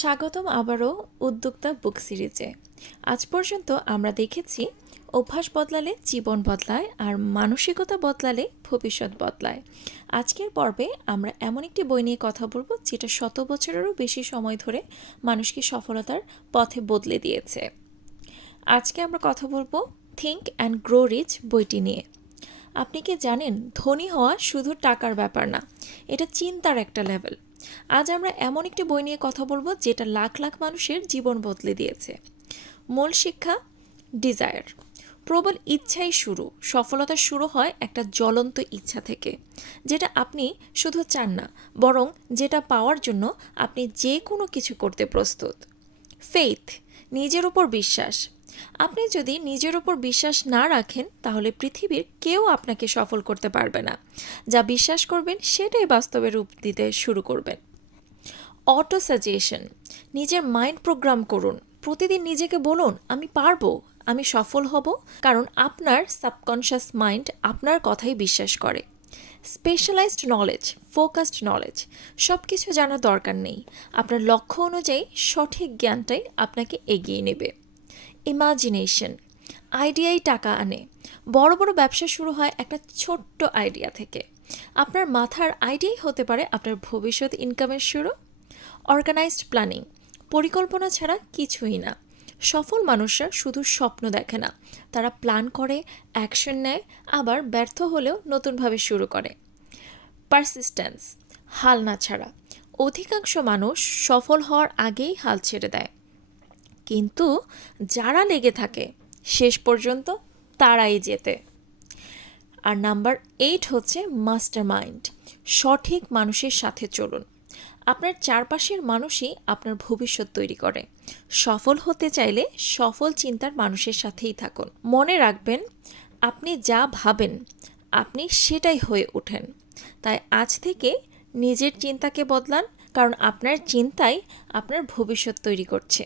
স্বাগতম আবারও উদ্যোক্তা বুক সিরিজে। আজ পর্যন্ত আমরা দেখেছি অভ্যাস বদলালে জীবন বদলায় আর মানসিকতা বদলালে ভবিষ্যৎ বদলায়। আজকের পর্বে আমরা এমন একটি বই নিয়ে কথা বলবো যেটা 100 বছরেরও বেশি সময় ধরে মানুষকে সফলতার পথে বদলে দিয়েছে। আজকে আমরা কথা বলবো থিঙ্ক অ্যান্ড গ্রো রিচ বইটি নিয়ে। আপনি কি জানেন, ধনী হওয়া শুধু টাকার ব্যাপার না, এটা চিন্তার একটা লেভেল। আজ আমরা এমন একটি বই নিয়ে কথা বলবো যেটা লাখ লাখ মানুষের জীবন বদলে দিয়েছে। মূল শিক্ষা, ডিজায়ার। প্রবল ইচ্ছাই শুরু। সফলতা শুরু হয় একটা জ্বলন্ত ইচ্ছা থেকে, যেটা আপনি শুধু চান না, বরং যেটা পাওয়ার জন্য আপনি যে কোনো কিছু করতে প্রস্তুত। ফেইথ, নিজের উপর বিশ্বাস। আপনি যদি নিজের উপর বিশ্বাস না রাখেন তাহলে পৃথিবীর কেউ আপনাকে সফল করতে পারবে না। যা বিশ্বাস করবেন সেটাই বাস্তবে রূপ দিতে শুরু করবেন। অটো সাজেশন, নিজের মাইন্ড প্রোগ্রাম করুন। প্রতিদিন নিজেকে বলুন, আমি পারবো, আমি সফল হব, কারণ আপনার সাবকনশিয়াস মাইন্ড আপনার কথাই বিশ্বাস করে। Specialised knowledge, focused knowledge. সব কিছু জানার দরকার নেই, আপনার লক্ষ্য অনুযায়ী সঠিক জ্ঞানটাই আপনাকে এগিয়ে নেবে। ইমাজিনেশন, আইডিয়াই টাকা আনে। বড় বড় ব্যবসা শুরু হয় একটা ছোট্ট আইডিয়া থেকে। আপনার মাথার আইডিয়াই হতে পারে আপনার ভবিষ্যৎ ইনকামের শুরু। অর্গানাইজড প্ল্যানিং, পরিকল্পনা ছাড়া কিছুই না। সফল মানুষরা শুধু স্বপ্ন দেখে না, তারা প্ল্যান করে, অ্যাকশন নেয়, আবার ব্যর্থ হলেও নতুনভাবে শুরু করে। পারসিস্টেন্স, হাল না ছাড়া। অধিকাংশ মানুষ সফল হওয়ার আগেই হাল ছেড়ে দেয়, কিন্তু যারা লেগে থাকে শেষ পর্যন্ত তারাই জেতে। আর নাম্বার 8 হচ্ছে মাস্টার মাইন্ড। সঠিক মানুষের সাথে চলুন। আপনার চারপাশের মানুষই আপনার ভবিষ্যৎ তৈরি করে। সফল হতে চাইলে সফল চিন্তার মানুষের সাথেই থাকুন। মনে রাখবেন, আপনি যা ভাবেন আপনি সেটাই হয়ে ওঠেন। তাই আজ থেকে নিজের চিন্তাকে বদলান, কারণ আপনার চিন্তাই আপনার ভবিষ্যৎ তৈরি করছে।